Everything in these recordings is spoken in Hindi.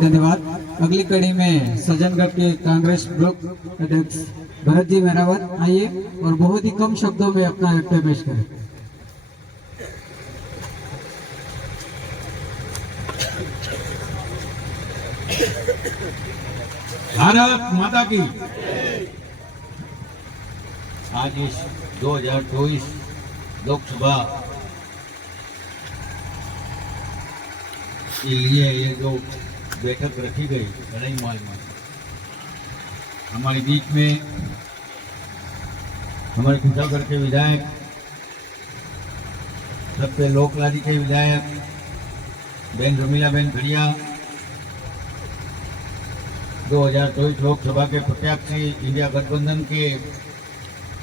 बहुत धन्यवाद। अगली कड़ी में सज्जनगढ़ के कांग्रेस ब्लॉक अध्यक्ष भरत जी मेहरावत आइए और बहुत ही कम शब्दों में अपना वक्तव्य पेश करें। भारत माता की। आज इस 2024 लोकसभा के लिए ये जो बैठक रखी गई कड़ाई माल में, हमारे बीच में हमारे कुचालगढ़ के विधायक, सबसे लोकलाजी के विधायक बहन रमीला बहन खड़िया, 2024 लोकसभा के प्रत्याशी इंडिया गठबंधन के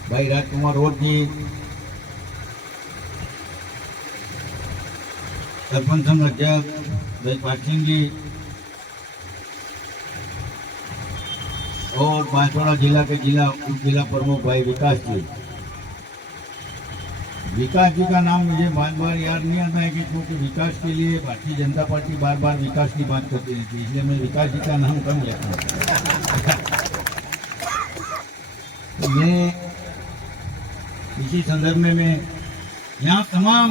भाई राजकुमार रोड जी, सरपंच संघ अध्यक्ष भाई पाट सिंह जी और बांसवाड़ा जिला के उप जिला प्रमुख भाई विकास जी। विकास जी का नाम मुझे बार बार याद नहीं आता है कि क्योंकि विकास के लिए भारतीय जनता पार्टी बार बार विकास की बात करती रहती है, इसलिए मैं विकास जी का नाम कम लेता हूँ। मैं इसी संदर्भ में मैं यहाँ तमाम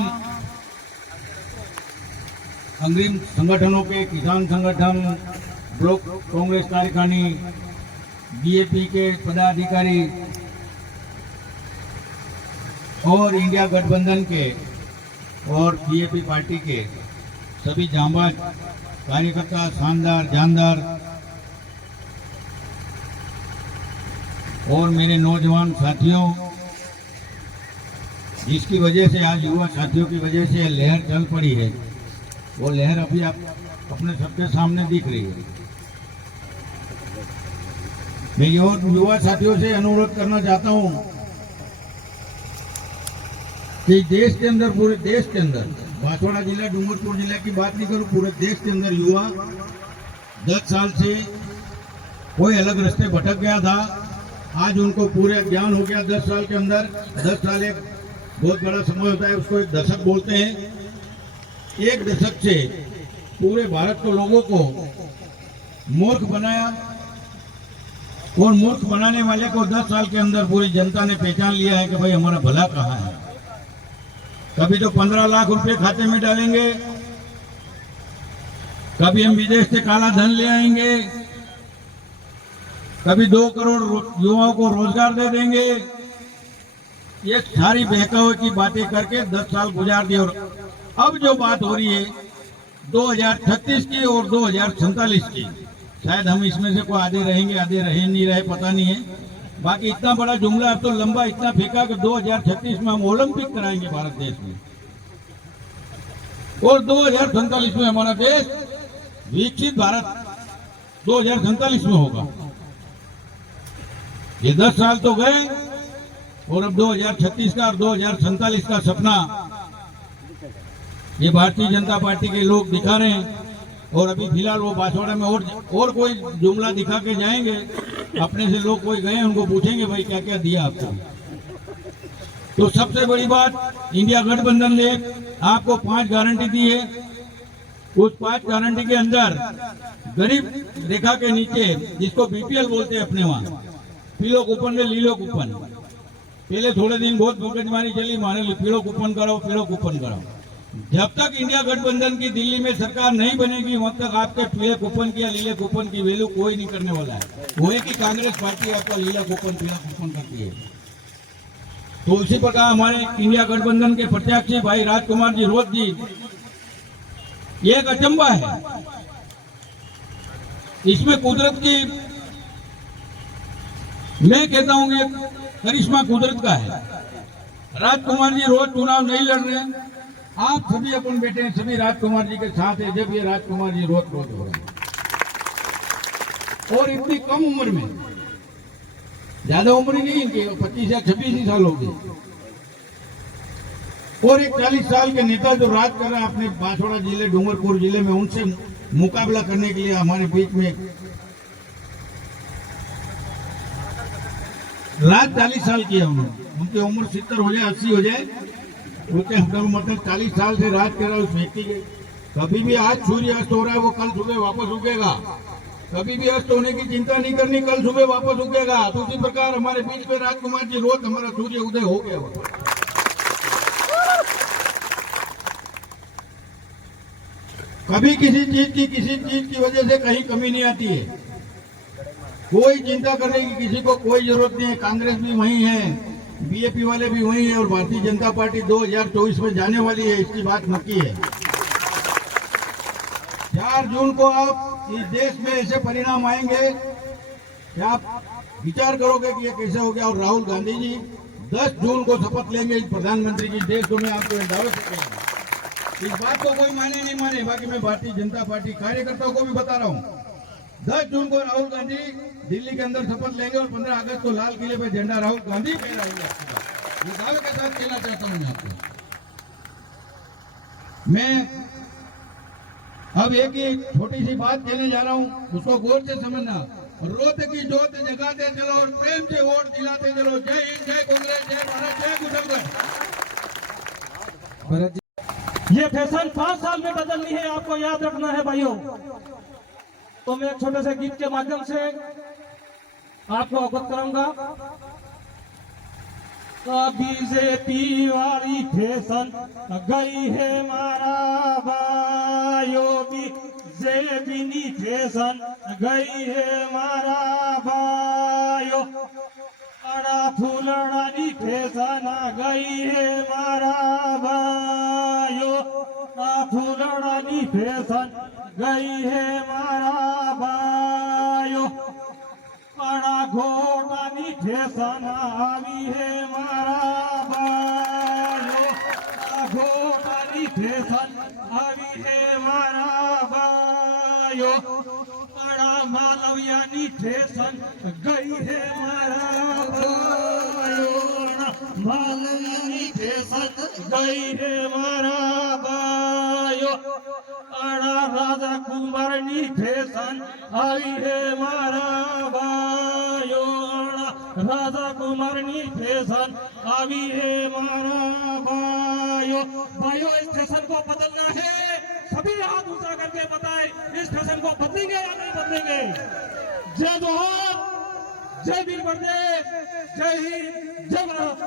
अग्रिम संगठनों के, किसान संगठन, ब्लॉक कांग्रेस कार्यकारिणी, बीएपी के पदाधिकारी और इंडिया गठबंधन के और बीएपी पार्टी के सभी जांबाज कार्यकर्ता, शानदार जानदार और मेरे नौजवान साथियों, जिसकी वजह से आज युवा साथियों की वजह से लहर चल पड़ी है, वो लहर अभी आप अपने सबके सामने दिख रही है। मैं युवा साथियों से अनुरोध करना चाहता हूं कि देश के अंदर, पूरे देश के अंदर, बांसवाड़ा जिला, डूंगरपुर जिला की बात नहीं करूं, पूरे देश के अंदर युवा 10 साल से कोई अलग रास्ते भटक गया था, आज उनको पूरे ज्ञान हो गया। 10 साल के अंदर, 10 साल एक बहुत बड़ा समय होता है, उसको एक दशक बोलते हैं। एक दशक से पूरे भारत के लोगों को मूर्ख बनाया और मूर्ख बनाने वाले को 10 साल के अंदर पूरी जनता ने पहचान लिया है कि भाई हमारा भला कहाँ है। कभी तो 15 लाख रुपए खाते में डालेंगे, कभी हम विदेश से काला धन ले आएंगे, कभी 2 करोड़ युवाओं को रोजगार दे देंगे। ये सारी बहकावे की बातें करके 10 साल गुजार दिए। और अब जो बात हो रही है 2036 की और 2047 की, शायद हम इसमें से कोई आधे रहेंगे, आधे रहे नहीं रहे पता नहीं है। बाकी इतना बड़ा जुमला अब तो लंबा इतना फेंका कि 2036 में हम ओलंपिक कराएंगे भारत देश में, और 2047 में हमारा देश विकसित भारत 2047 में होगा। ये 10 साल तो गए और अब 2036 का और 2047 का सपना ये भारतीय जनता पार्टी के लोग दिखा रहे हैं। और अभी फिलहाल वो बांसवाड़ा में और कोई जुमला दिखा के जाएंगे, अपने से लोग कोई गए उनको पूछेंगे भाई क्या क्या दिया आपको। तो सबसे बड़ी बात, इंडिया गठबंधन ने आपको 5 गारंटी दी है। उस 5 गारंटी के अंदर गरीब रेखा के नीचे, जिसको बीपीएल बोलते हैं अपने वहां, पीलो कूपन में लीलो कूपन, पहले थोड़े दिन बहुत भुगतमारी चली, माने पीलो कूपन कराओ, पीलो कूपन कराओ। जब तक इंडिया गठबंधन की दिल्ली में सरकार नहीं बनेगी, वब तक आपके पीले कूपन की या लीले कूपन की वैल्यू कोई नहीं करने वाला है। वो है कि कांग्रेस पार्टी आपका लीला कूपन, पीला कूपन करती है। तो उसी प्रकार हमारे इंडिया गठबंधन के प्रत्याशी भाई राजकुमार जी रोड जी, ये एक अचंबा है। इसमें कुदरत की, मैं कहता हूं कि करिश्मा कुदरत का है। राजकुमार जी रोज चुनाव नहीं लड़ रहे हैं, आप सभी अपन बेटे हैं, सभी राजकुमार जी के साथ है। जब ये राजकुमार जी रोज हो रहे हैं और इतनी कम उम्र में, ज्यादा उम्र नहीं इनकी, 25 या 26 ही साल हो गए, और एक 40 साल के नेता जो राज कर रहा है अपने बांसवाड़ा जिले, डूंगरपुर जिले में, उनसे मुकाबला करने के लिए हमारे बीच में राज 40 साल की है। उनकी उम्र 70 हो जाए, 80 हो जाए, उनके मतलब 40 साल से राज कर रहा है उस व्यक्ति के। कभी भी आज सूर्य अस्त हो रहा है, वो कल सुबह वापस उगेगा। कभी भी अस्त होने की चिंता नहीं करनी, कल सुबह वापस उगेगा। तो उसी प्रकार हमारे बीच में राजकुमार जी, रोज हमारा सूर्य उदय हो गया। कभी किसी चीज की वजह से कहीं कमी नहीं आती है। कोई चिंता करने की किसी को कोई जरूरत नहीं है। कांग्रेस भी वही है, बीजेपी वाले भी वही है, और भारतीय जनता पार्टी 2024 में जाने वाली है, इसकी बात नक्की है। 4 जून को आप इस देश में ऐसे परिणाम आएंगे कि आप विचार करोगे कि ये कैसे हो गया। और राहुल गांधी जी 10 जून को शपथ लेंगे इस प्रधानमंत्री की। देश को मैं आपको दावे से कहेंगे, इस बात को कोई माने नहीं माने, बाकी मैं भारतीय जनता पार्टी कार्यकर्ताओं को भी बता रहा हूँ, 10 जून को राहुल गांधी दिल्ली के अंदर शपथ लेंगे और 15 अगस्त को लाल किले पे झंडा राहुल गांधी फहराएंगे। ये दावे के साथ कहना चाहता हूँ मैं आपको। मैं अब एक ही छोटी सी बात कहने जा रहा हूँ, उसको गौर से समझना। रोत की जोत जगाते चलो और प्रेम से वोट दिलाते चलो। जय हिंद, जय कांग्रेस, जय भारत, जय कुशलगढ़। भरत जी, ये फैशन 5 साल में बदलनी है, आपको याद रखना है भाइयों। तो मैं एक छोटे से गीत के माध्यम से आपको अवगत कराऊंगा। बीजेपी वाली फैशन गई है मारा भाइयों, बीजेपी फैशन गई है मारा भाइयों, अड़ा फूलड़ी फैशन गई है मारा भाइयों, फूलड़ी फैशन गई है मारा भाइयों, अड़ा घोटानी फैशन आई है मारा भाइयों, घोटानी फैशन आई है मारा भाइयों, अड़ा मालवियानी फैशन गई है मारा भाइयों, मालवियानी फैशन गई है मारा भाइयों, अड़ा राजा कुमारनी फैशन आई है मारा भाइयों, राजा कुमारनी फैशन आई है मारा भाइयों। भाइयों, इस फैशन को बदलना है, सभी हाथ ऊंचा करके बताएं, इस फैशन को बदलेंगे या नहीं बदलेंगे। जय जोहर, जय वीर प्रदेश, जय हिंद, जय भारत।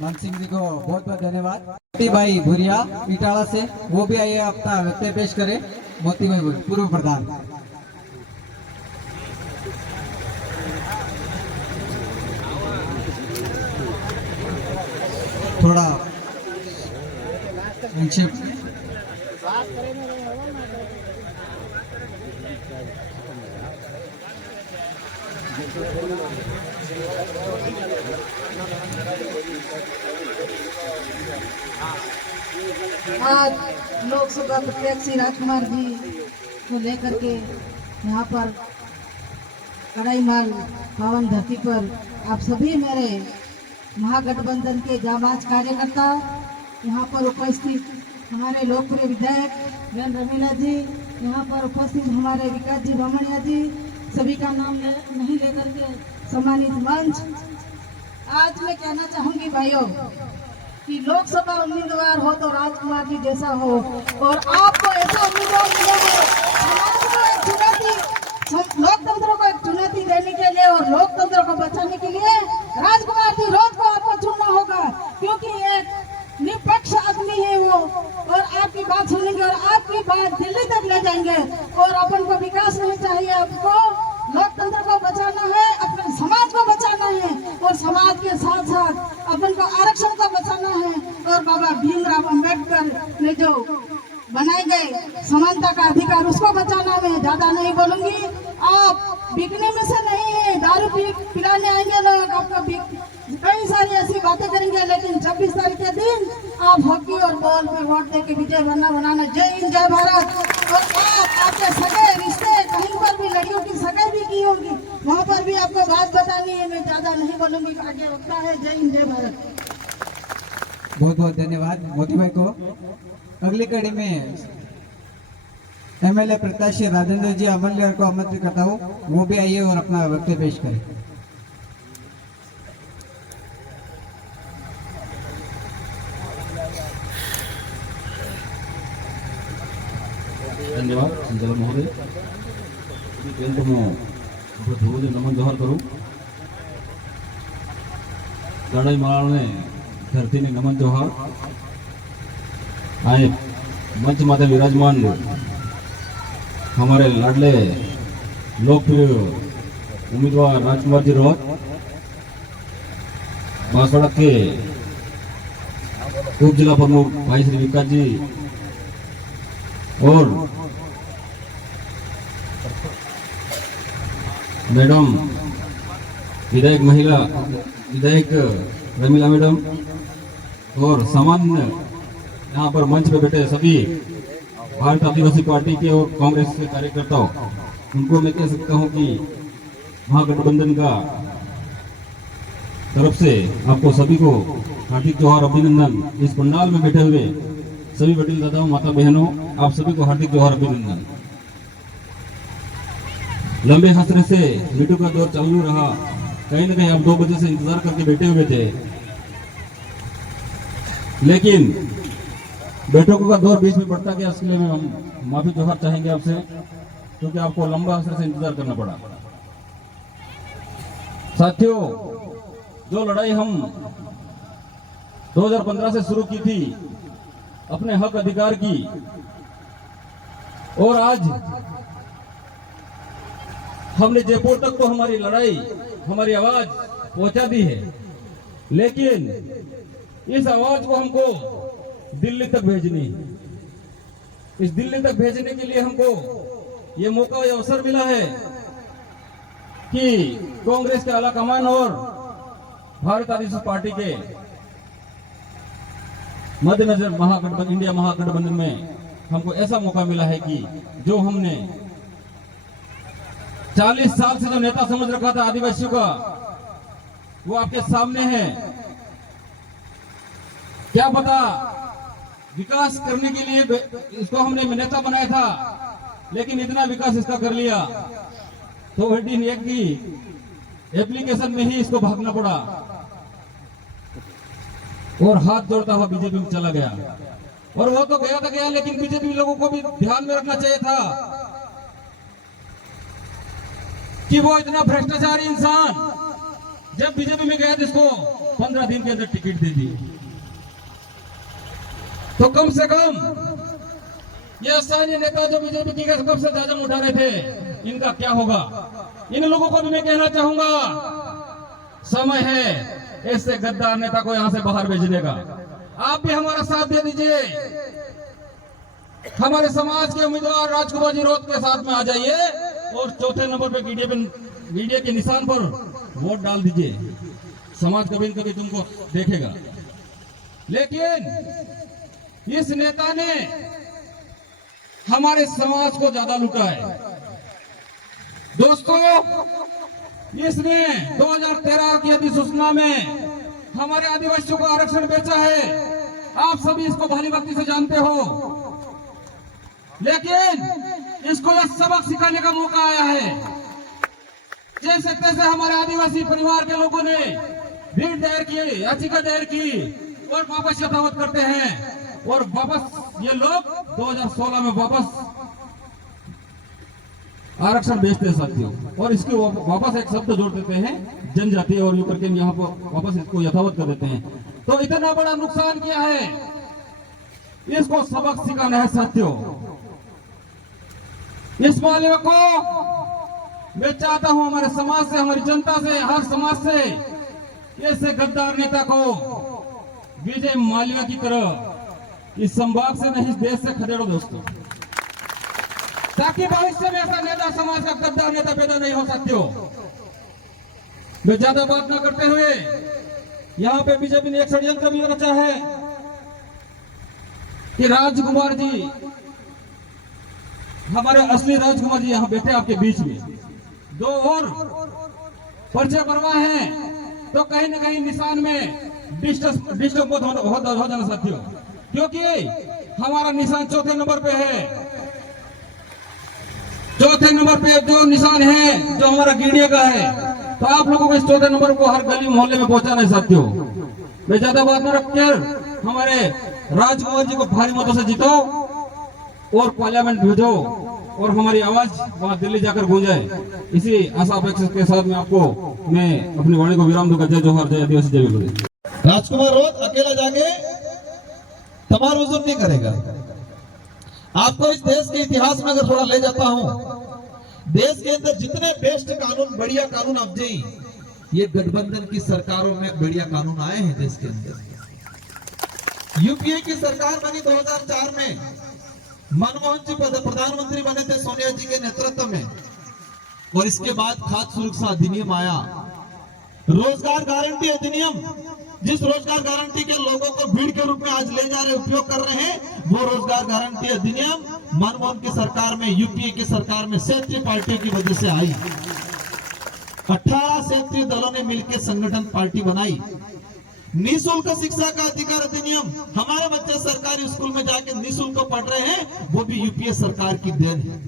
मान सिंह जी को बहुत बहुत धन्यवाद। मोती भाई भुरिया इटाला से, वो भी आइए अपना वक्तव्य पेश करें। मोती भाई भुरिया, पूर्व प्रधान। थोड़ा संक्षिप्त। आज लोकसभा प्रत्याशी राजकुमार जी को लेकर के यहाँ पर कड़ाईमाल पावन धरती पर आप सभी मेरे महागठबंधन के जाबाज कार्यकर्ता, यहाँ पर उपस्थित हमारे लोकप्रिय विधायक बहन रमीला जी, यहाँ पर उपस्थित हमारे विकास जी बामणिया जी, सभी का नाम नहीं लेकर के सम्मानित मंच। आज मैं कहना चाहूंगी भाइयों कि लोकसभा उम्मीदवार हो तो राजकुमार जी जैसा हो, और आपको ऐसा उम्मीदवार मिला है समाज को एक चुनौती, लोकतंत्र को एक चुनौती देने के लिए और लोकतंत्र को बचाने के लिए राजकुमार जी रोज को आपको चुनना होगा, क्योंकि एक निष्पक्ष आदमी है वो, और आपकी बात सुनेंगे और आपकी बात दिल्ली तक ले जाएंगे। और अपन को विकास नहीं चाहिए, आपको लोकतंत्र को बचाना है, अपने समाज को बचाना है, और समाज के साथ साथ अपन को आरक्षण को बचाना है, और बाबा भीमराव अंबेडकर ने जो बनाए गए समानता का अधिकार उसको बचाना। मैं ज्यादा नहीं बोलूंगी, आप बिकने में से नहीं है, दारू पिलाने आएंगे लोग, आपको कई सारी ऐसी बातें करेंगे, लेकिन 26 तारीख के दिन आप हॉकी और बॉल पे वोट दे के विजय बनाना। जय हिंद, जय भारत। और आपके सगे रिश्ते कहीं पर भी लड़कियों की सगाई भी की होगी, वहाँ पर भी आपको बात बतानी है। मैं ज्यादा नहीं बोलूंगी, आगे होता है। जय हिंद, जय भारत। बहुत बहुत धन्यवाद मोती भाई को। अगली कड़ी में एमएलए प्रत्याशी राजेंद्र जी अमलिया को आमंत्रित करता हूँ, वो भी आइए और अपना वक्तव्य पेश करें। राज्यपाल महोदय केंद्र में धूल नमन जोहर करूं लड़ाई माल ने धरती ने नमन जोहर आए मंच माते विराजमान हमारे लाडले लोकप्रिय उम्मीदवार राजकुमार जी रोहत बांसवाड़ा के उप जिला प्रमुख भाई श्री विकास जी और मैडम विधायक महिला विधायक रमीला मैडम और सामान्य यहाँ पर मंच पे बैठे सभी भारत आदिवासी पार्टी के और कांग्रेस के कार्यकर्ताओं, उनको मैं कह सकता हूँ कि महागठबंधन का तरफ से आपको सभी को हार्दिक जोहार अभिनंदन। इस पंडाल में बैठे हुए सभी वडील दादाओं माता बहनों आप सभी को हार्दिक जोहार अभिनंदन। लंबे हसरे से मीटू का दौर चालू रहा, कहीं ना कहीं आप 2 बजे से इंतजार करके बैठे हुए थे, लेकिन बैठकों का दौर बीच में बढ़ता गया। इसके लिए हम माफी जोहार चाहेंगे आपसे, क्योंकि आपको लंबा हसरे से इंतजार करना पड़ा। साथियों, जो लड़ाई हम 2015 से शुरू की थी अपने हक अधिकार की, और आज हमने जयपुर तक तो हमारी लड़ाई हमारी आवाज पहुंचा दी है, लेकिन इस आवाज को हमको दिल्ली तक भेजनी है। इस दिल्ली तक भेजने के लिए हमको ये मौका ये अवसर मिला है कि कांग्रेस के आला कमान और भारत आदिवासी पार्टी के मद्देनजर महागठबंधन इंडिया महागठबंधन में हमको ऐसा मौका मिला है कि जो हमने 40 साल से जो नेता समझ रखा था आदिवासियों का, वो आपके सामने है। क्या पता विकास करने के लिए इसको हमने नेता बनाया था, लेकिन इतना विकास इसका कर लिया तो 18 की एप्लीकेशन में ही इसको भागना पड़ा और हाथ जोड़ता हुआ बीजेपी में चला गया। और वो तो गया था गया, लेकिन बीजेपी लोगों को भी ध्यान में रखना चाहिए था कि वो इतना भ्रष्टाचारी इंसान जब बीजेपी में गया तो इसको 15 दिन के अंदर टिकट दे दी। तो कम से कम ये स्थानीय नेता जो बीजेपी की कब से ध्वजा उठा रहे थे, इनका क्या होगा? इन लोगों को भी मैं कहना चाहूंगा, समय है ऐसे गद्दार नेता को यहां से बाहर भेजने का। आप भी हमारा साथ दे दीजिए, हमारे समाज के उम्मीदवार राजकुमार जी रोहत के साथ में आ जाइए और चौथे नंबर पे मीडिया के निशान पर वोट डाल दीजिए। समाज कभी न कभी तुमको देखेगा। लेकिन इस नेता ने हमारे समाज को ज्यादा लूटा है। दोस्तों, इसने 2013 की अधिसूचना में हमारे आदिवासियों को आरक्षण बेचा है। आप सभी इसको भली भक्ति से जानते हो, लेकिन इसको यह सबक सिखाने का मौका आया है। जैसे तैसे हमारे आदिवासी परिवार के लोगों ने भीड़ दायर की, याचिका दायर की और वापस यथावत करते हैं। और वापस ये लोग 2016 में वापस आरक्षण बेचते हैं साथियों। और इसके वापस एक शब्द जोड़ देते हैं जनजातीय, और यू करके यहाँ पर वापस इसको यथावत कर देते हैं। तो इतना बड़ा नुकसान किया है, इसको सबक सिखाना है साथियों। इस मामले को मैं चाहता हूं हमारे समाज से, हमारी जनता से, हर समाज से ऐसे गद्दार नेता को विजय माल्या की तरह इस संभाग से नहीं, इस देश से खदेड़ो दोस्तों, ताकि भविष्य में ऐसा नेता, समाज का गद्दार नेता पैदा नहीं हो सकते हो। मैं ज्यादा बात न करते हुए, यहाँ पे बीजेपी ने एक षड्यंत्र भी रचा है कि राजकुमार जी, हमारे असली राजकुमार जी यहाँ बैठे आपके बीच में, 2 और पर्चे बनवाए हैं, तो कहीं ना कहीं निशान में डिस्टर्ब हो जाना साथियों, क्योंकि हमारा निशान चौथे नंबर पे है। चौथे नंबर पे जो निशान है, जो हमारा गिरिया का है, तो आप लोगों को इस चौथे नंबर को हर गली मोहल्ले में पहुंचाना है साथियों। मैं ज्यादा बात न रखकर हमारे राजकुमार जी को भारी मतों से जीतो और पार्लियामेंट भेजो। और हमारी आवाज वहाँ दिल्ली जाकर गूंजाए। इसी आशा अपेक्षा के साथ मैं अपनी वाणी को विराम दूंगा। जय जोहर, जय आदिवासी, जय बिल्कुल। राजकुमार रोज अकेला जाके तमार वजूद नहीं करेगा। आपको इस देश के इतिहास में अगर थोड़ा ले जाता हूं, देश के अंदर जितने बेस्ट कानून, बढ़िया कानून अब जी, ये गठबंधन की सरकारों में बढ़िया कानून आए हैं देश के अंदर। यूपीए की सरकार बनी 2004 में, मनमोहन जी प्रधानमंत्री बने थे सोनिया जी के नेतृत्व में, और इसके बाद खाद्य सुरक्षा अधिनियम आया, रोजगार गारंटी अधिनियम, जिस रोजगार गारंटी के लोगों को भीड़ के रूप में आज ले जा रहे, उपयोग कर रहे हैं, वो रोजगार गारंटी अधिनियम मनमोहन की सरकार में, यूपीए की सरकार में क्षेत्रीय पार्टियों की वजह से आई। 18 क्षेत्रीय दलों ने मिलकर संगठन पार्टी बनाई। निःशुल्क शिक्षा का अधिकार अधिनियम, हमारे बच्चे सरकारी स्कूल में जाके निःशुल्क पढ़ रहे हैं, वो भी यूपीए सरकार की देन है।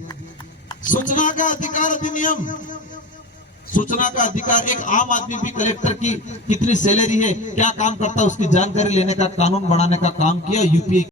सूचना का अधिकार अधिनियम, सूचना का अधिकार, एक आम आदमी भी कलेक्टर की कितनी सैलरी है, क्या काम करता है, उसकी जानकारी लेने का कानून बनाने का काम किया यूपीए।